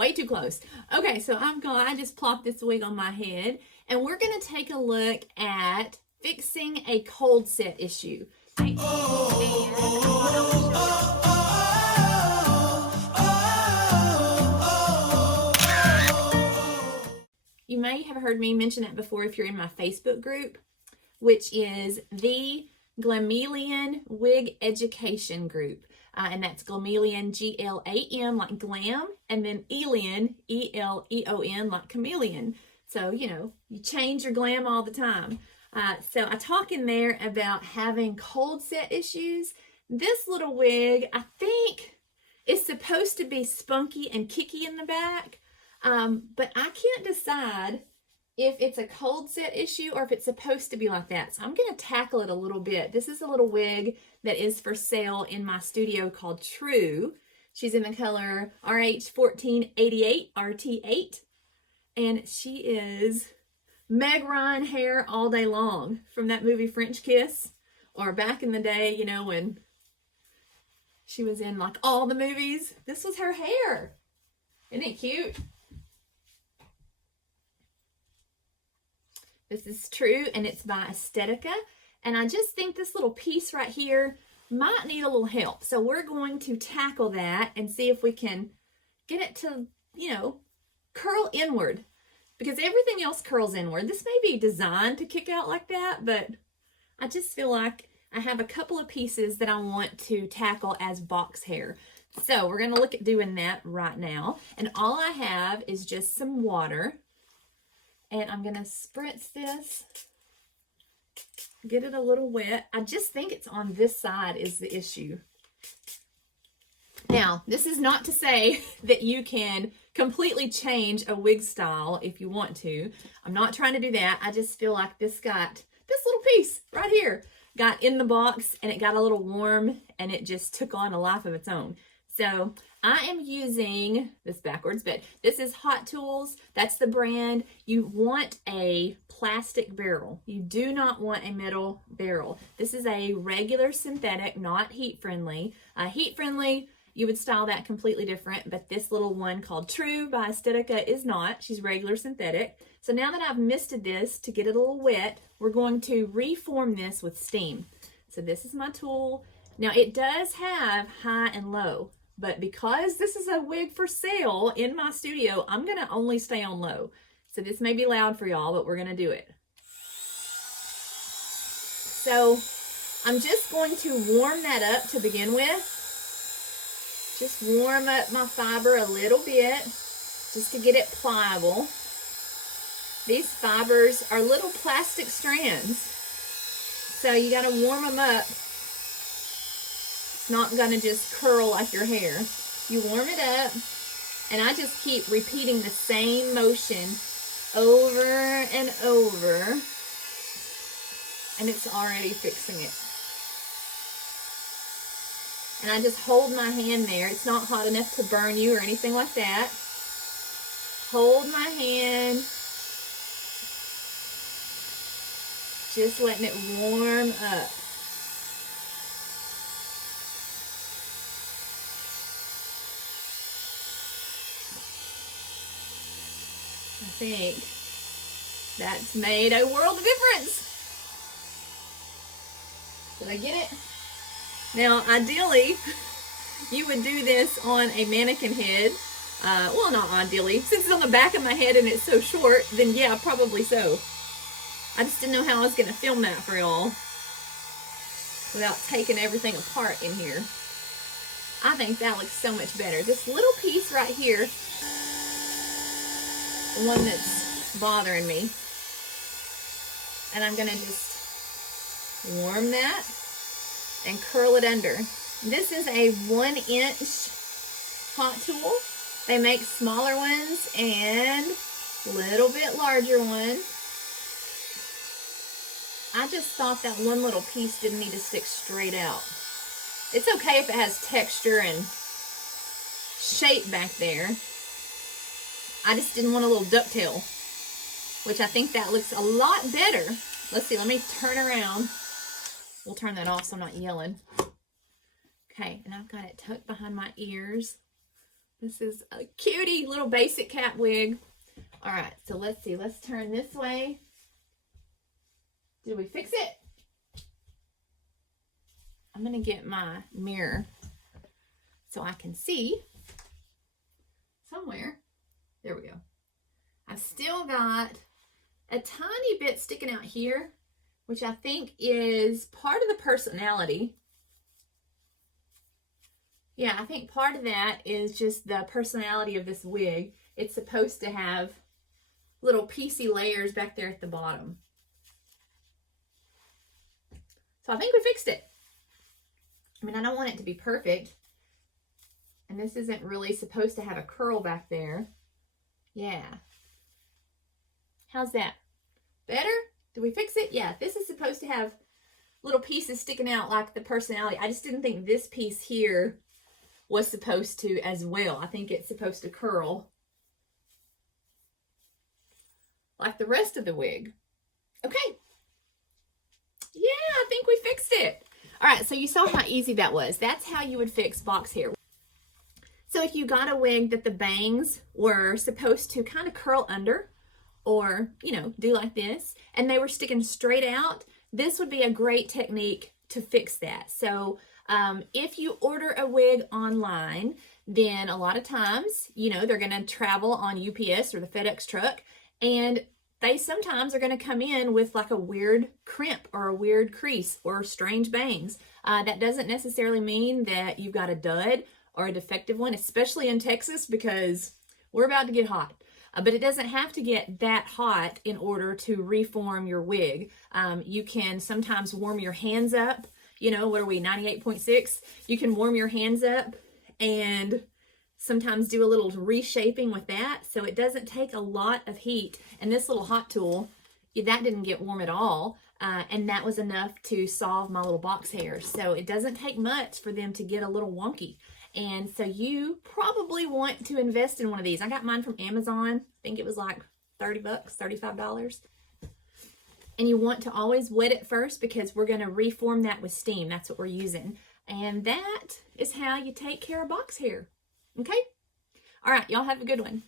way too close. Okay, so I just plopped this wig on my head, and we're gonna take a look at fixing a cold set issue. Okay. You may have heard me mention it before if you're in my Facebook group, which is the Glameleon Wig Education Group. And that's Glameleon, G-L-A-M, like glam, and then Eleon, E-L-E-O-N, like chameleon. So, you know, you change your glam all the time. So I talk in there about having cold set issues. This little wig, I think, is supposed to be spunky and kicky in the back, but I can't decide if it's a cold set issue or if it's supposed to be like that. So I'm going to tackle it a little bit. This is a little wig that is for sale in my studio called True. She's in the color RH1488RT8. And she is Meg Ryan hair all day long from that movie French Kiss, or back in the day, you know, when she was in like all the movies. This was her hair. Isn't it cute? This is True, and it's by Estetica. And I just think this little piece right here might need a little help. So we're going to tackle that and see if we can get it to, you know, curl inward. Because everything else curls inward. This may be designed to kick out like that, but I just feel like I have a couple of pieces that I want to tackle as box hair. So we're going to look at doing that right now. And all I have is just some water. And I'm going to spritz this, get it a little wet. I just think it's on this side is the issue. Now, this is not to say that you can completely change a wig style if you want to. I'm not trying to do that. I just feel like this little piece right here got in the box and it got a little warm and it just took on a life of its own. So I am using this backwards, but this is Hot Tools. That's the brand. You want a plastic barrel. You do not want a metal barrel. This is a regular synthetic, not heat friendly. Heat friendly, you would style that completely different, but this little one called True by Estetica is not. She's regular synthetic. So now that I've misted this to get it a little wet, we're going to reform this with steam. So this is my tool. Now it does have high and low, but because this is a wig for sale in my studio, I'm going to only stay on low. So this may be loud for y'all, but we're going to do it. So I'm just going to warm that up to begin with. Just warm up my fiber a little bit just to get it pliable. These fibers are little plastic strands, so you got to warm them up. It's not going to just curl like your hair. You warm it up, and I just keep repeating the same motion over and over, and it's already fixing it. And I just hold my hand there. It's not hot enough to burn you or anything like that. Hold my hand. Just letting it warm up. I think that's made a world of difference. Did I get it? Now, ideally, you would do this on a mannequin head. Well, not ideally. Since it's on the back of my head and it's so short, then yeah, probably so. I just didn't know how I was going to film that for y'all without taking everything apart in here. I think that looks so much better. This little piece right here, the one that's bothering me, and I'm going to just warm that and curl it under. This is a 1-inch Hot Tool. They make smaller ones and a little bit larger ones. I just thought that one little piece didn't need to stick straight out. It's okay if it has texture and shape back there. I just didn't want a little ducktail, which I think that looks a lot better. Let's see, let me turn around. We'll turn that off so I'm not yelling. Okay, and I've got it tucked behind my ears. This is a cutie little basic cat wig. All right, so let's see. Let's turn this way. Did we fix it? I'm going to get my mirror so I can see somewhere. There we go. I've still got a tiny bit sticking out here, which I think is part of the personality. Yeah, I think part of that is just the personality of this wig. It's supposed to have little piecey layers back there at the bottom. So I think we fixed it. I mean, I don't want it to be perfect. And this isn't really supposed to have a curl back there. Yeah. How's that? Better? Did we fix it? Yeah, this is supposed to have little pieces sticking out like the personality. I just didn't think this piece here was supposed to as well. I think it's supposed to curl like the rest of the wig. Okay. Yeah, I think we fixed it. All right, so you saw how easy that was. That's how you would fix box hair. So if you got a wig that the bangs were supposed to kind of curl under or, you know, do like this, and they were sticking straight out, this would be a great technique to fix that. So if you order a wig online, then a lot of times, you know, they're going to travel on UPS or the FedEx truck, and they sometimes are going to come in with like a weird crimp or a weird crease or strange bangs. That doesn't necessarily mean that you've got a dud or a defective one, especially in Texas, because we're about to get hot. But it doesn't have to get that hot in order to reform your wig. You can sometimes warm your hands up. You know, what are we, 98.6? You can warm your hands up and sometimes do a little reshaping with that. So it doesn't take a lot of heat. And this little hot tool, that didn't get warm at all. And that was enough to solve my little box hairs. So it doesn't take much for them to get a little wonky. And so you probably want to invest in one of these. I got mine from Amazon. I think it was like 30 bucks, $35. And you want to always wet it first because we're going to reform that with steam. That's what we're using. And that is how you take care of box hair. Okay? All right, y'all have a good one.